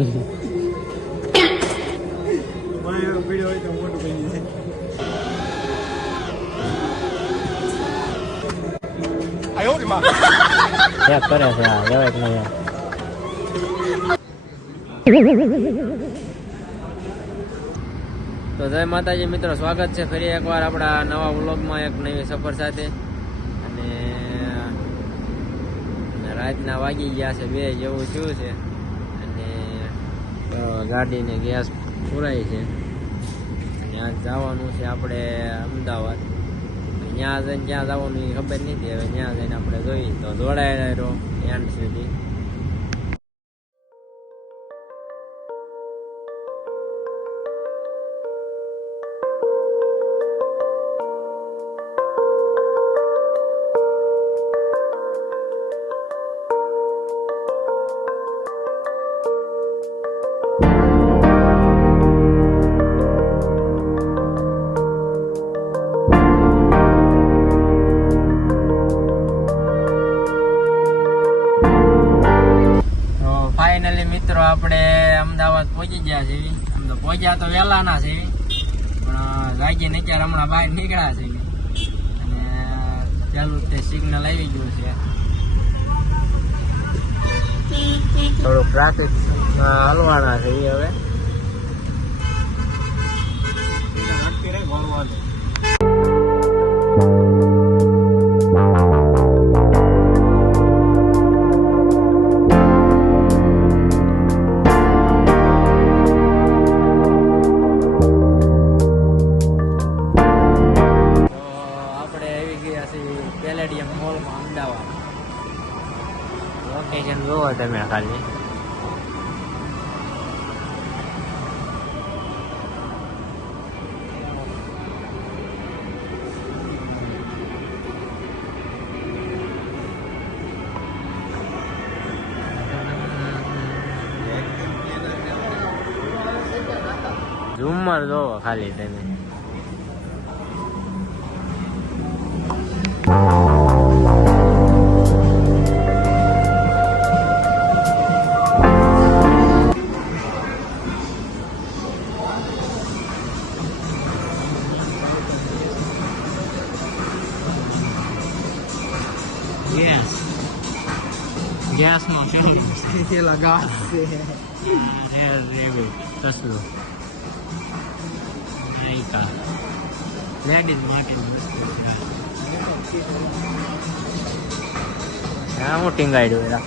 એક કરે છે આ લેવાય કે નહીં તો જય માતાજી મિત્રો, સ્વાગત છે ફરી એકવાર આપણા નવા વ્લોગમાં એક નવી સફર સાથે. અને રાતના વાગી ગયા છે 2 જેવું થયું છે અને ગાડીને ગેસ પુરાય છે. ત્યાં જવાનું છે આપણે અમદાવાદ. ત્યાં જઈને ક્યાં જવાનું એ ખબર નથી, હવે ત્યાં જઈને આપણે જોઈએ તો દોડાયેલા રહો એન્ડ સુધી. ફાઇનલી મિત્રો આપણે અમદાવાદ પહોંચી ગયા છે. આમ તો પહોંચ્યા તો વહેલા ના છે, પણ જાગીને અત્યારે હમણાં બહાર નીકળ્યા છે અને ચાલુ તે સિગ્નલ આવી ગયું છે. થોડુંક ટ્રાફિક હલવાના છે હવે. પેલેડિયમ મોલમાં અમદાવાદ. લોકેશન જોવો તમે ખાલી. ઝુમ્મર જોવો ખાલી તમે. ગેસ નો શેલા ગાસ છે તસલો લેડીઝ માટે હા હું ટીંગાડ્યું એરા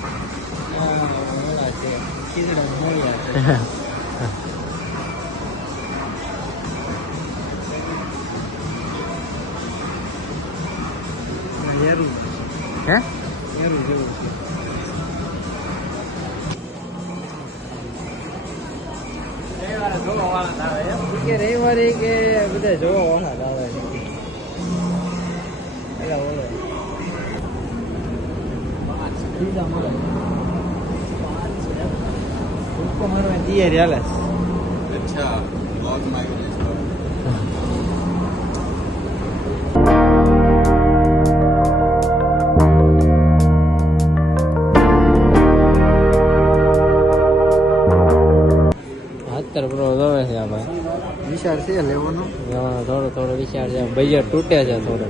હે રવિવારે કે બધા જોવા વાળા આવે વિચાર છે લેવાનો. થોડો વિચાર છે, બજેટ તૂટે છે થોડો,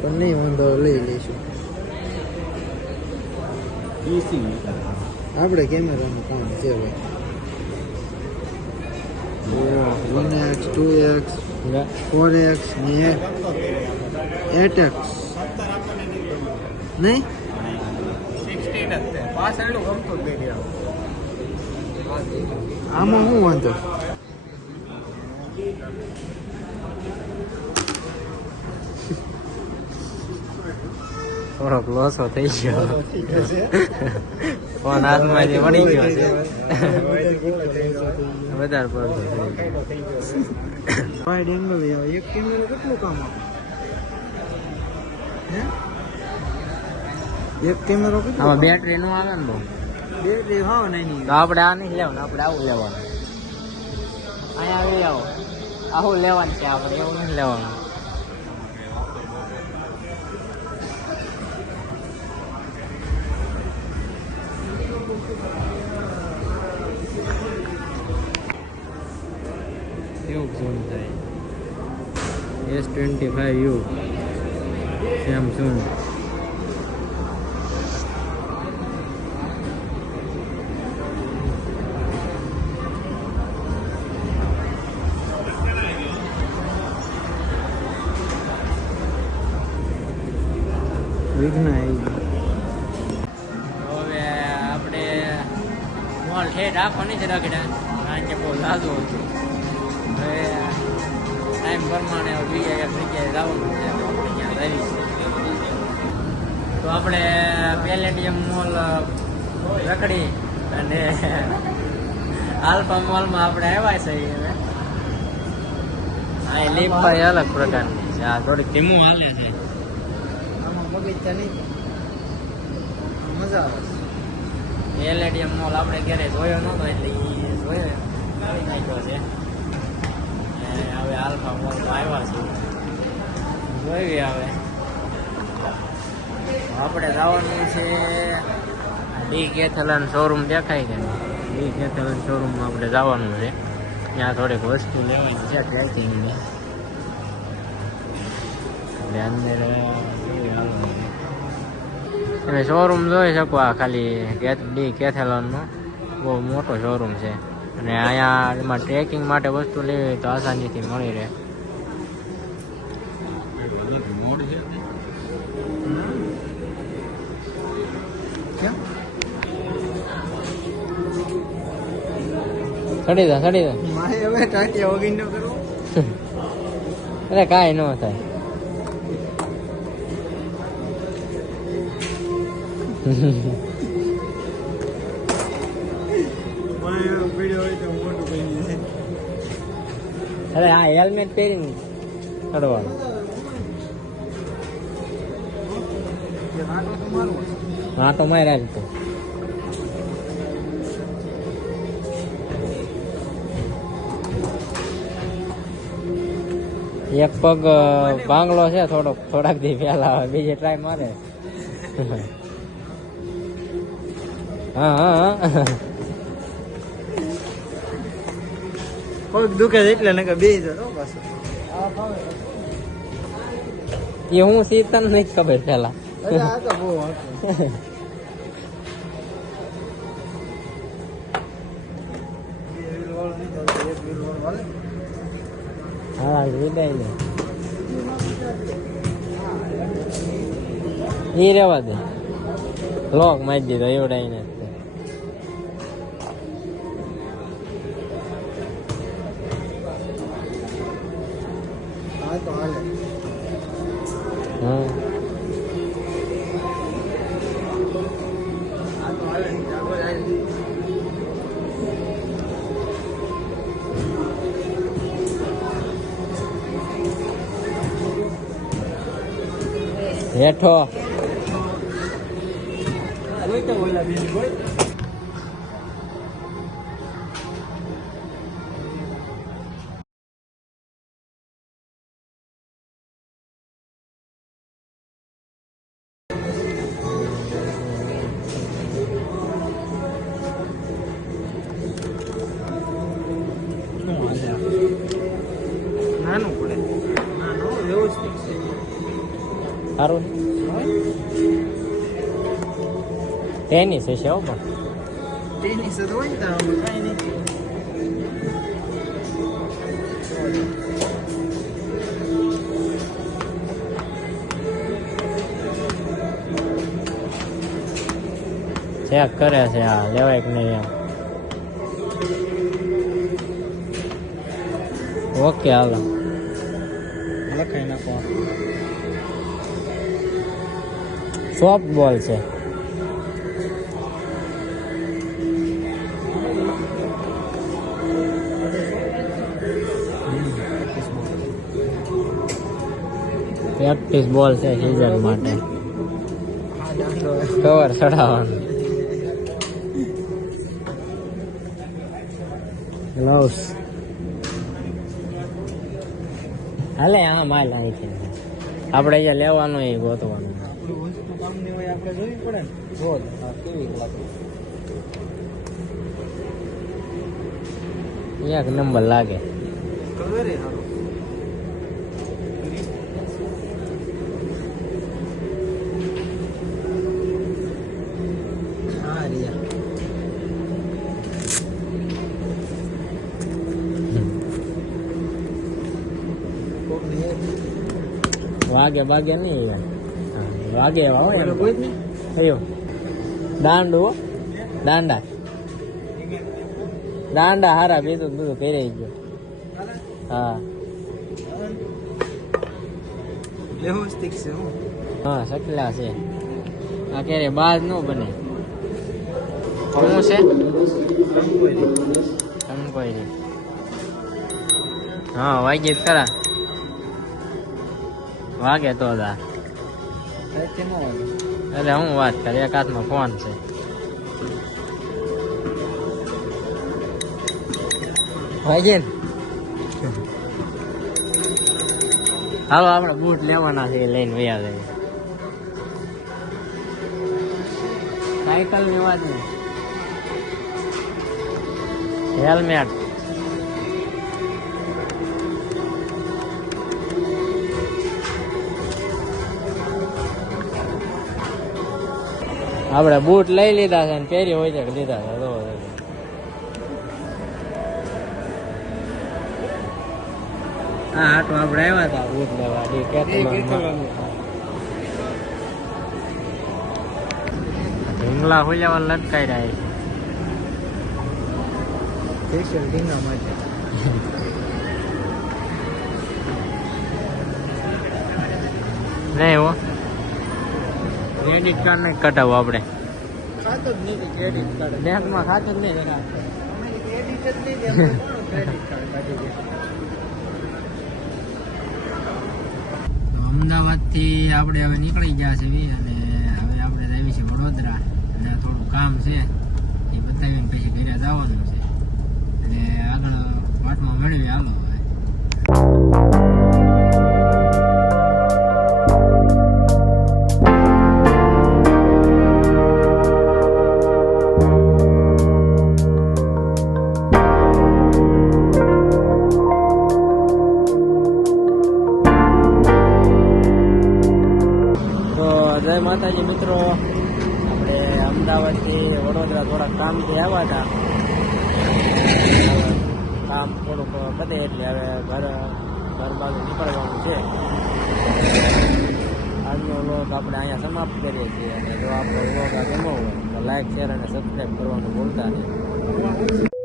પણ નહીં વાંધો, લઈ લઈશું. આપણે કેમેરાનું કામ છે ભાઈ. 1x 2x 4x ને 8x નહીં 16 આમાં શું વાંધો. થોડોક લોસો થઈ ગયો, ફોન હાથમાંથી પડી ગયો છે વધારે પડતો. વાઇડ એંગલ એક કેમેરો કેટલું કામ આપે? એક કેમેરો આમાં બેટરી નું આવે ને બહુ બેટરી. હા નહીં તો આપણે આ નહીં લેવાનું, આપણે આવું લેવાનું. અહીંયા આવી આવો, આવું લેવાનું છે આપણે, એવું નહીં લેવાનું. કેવું ઝૂમ થાય S25U સેમસંગ વિઘ્ન આવી હવે આપણે મોલ ઠેઠ રાખવાની છે રગડા કારણ કે બહુ લાદો હતું હવે ટાઈમ પ્રમાણે બીજા એક જગ્યાએ જવાનું છે આપણે ત્યાં જઈએ તો આપણે પેલેડિયમ મોલ રખડી અને આલ્ફા મોલમાં આપણે આવ્યા છીએ હવે હા લીપ ભાઈ અલગ પ્રકારની છે આ થોડીક ધીમું હાલે છે બગીચા નહીં મજા આવે એલએડીએમ મોલ આપણે ઘરે જોયો નતો એટલે જોયો કરી નાખ્યો છે હવે આલ્ફા મોલ આવ્યા છે જોઈ હવે આપણે જવાનું છે ડી કેથલન શોરૂમ દેખાય કે ડી કેથલન શોરૂમમાં આપણે જવાનું છે ત્યાં થોડીક વસ્તુ લેવાની છે ટ્રેકિંગની એટલે અંદર તમે શોરૂમ જોઈ શકો આ ખાલી ડી કેથેલોનનો બહુ મોટો શોરૂમ છે અને અહીંયા એમાં ટ્રેકિંગ માટે વસ્તુ લેવી હોય તો આસાનીથી મળી રહે ચડી જા અરે કાંઈ ન થાય અરે આ હેલ્મેટ પહેરીને ચડવાનું હા તો મારે રાખતો એક પગ બાંગલો છે થોડાક દી પહેલા બીજે ટ્રાય મારે હા પગ દુખે છે એટલે નકર બે એ હું સીતન નહીં ખબર પેલા હા વિદાય લે એ રેવા દે લોક મારી દીધો એવડાઈને હેઠો નાનું પડે નાનો વ્યવસ્થિત છે સારું ટેનિસ હશે હો પણ ટેનિસ તો હોય ને તારું કઈ નહીં ચેક કરે છે આ લેવાય કે નહીં એમ ઓકે હાલો લખાઈ નાખો સોફ્ટ બોલ છે પ્રેક્ટિસ બોલ છે સીઝન માટે કવર ચડાવવાનું ગ્લવ્સ હાલે આમાં માલ અહીંથી આપણે અહીંયા લેવાનું એ ગોતવાનું એક નંબર લાગે કલર એ સારો હા રિયા વાગે વાગે નહીં વાગે કોઈ જ નહીં અયો દાંડો દાંડા દાંડા હારા બીજું બધું પહેરાઈ ગયો હા વ્યવસ્થિત છે હું હા સકલા છે આ ક્યારે બાજ ન બને શું છે કોઈ નહીં હા વાગી જ ખરા વાગે તો દા એટલે હું વાત કરે એક હાથમાં ફોન છે વાગે ને હાલો આપણે બૂટ લેવાના છે લઈને વયા જઈએ સાયકલ ની વાત નહીં હેલ્મેટ આપણે બૂટ લઈ લીધા છે ને પહેરી હોય છે લીધા છે તો હા આટો આપણે આવ્યા હતા બૂટ લેવા ઢીંગલા ખુલ્યા લટકાઈ રહ્યા છે સ્પેશિયલ ઢીંગા માટે નહીં હો ક્રેડિટ કાર્ડ નહીં કટાવવું આપણે ખાતો જ નહીં ક્રેડિટ કાર્ડ બેંકમાં ખાતું જ નહીં ક્રેડિટ જ નહીં ક્રેડિટ કાર્ડ કાઢી દે અમદાવાદથી આપણે હવે નીકળી ગયા છે અને હવે આપણે આવી છે વડોદરા અને થોડું કામ છે એ બતાવીને પછી ઘરે જવાનું છે અને આગળ વાટમાં મેળવી હાલો હવે જય માતાજી મિત્રો આપણે અમદાવાદથી વડોદરા થોડાક કામથી આવ્યા હતા કામ થોડુંક પતે એટલે હવે ઘર બાજુ નીકળવાનું છે આજનો વ્લોગ આપણે અહીંયા સમાપ્ત કરીએ છીએ અને જો આપણો વ્લોગ આ ગમ્યો હોય તો લાઈક શેર અને સબસ્ક્રાઈબ કરવાનું ભૂલતા નહીં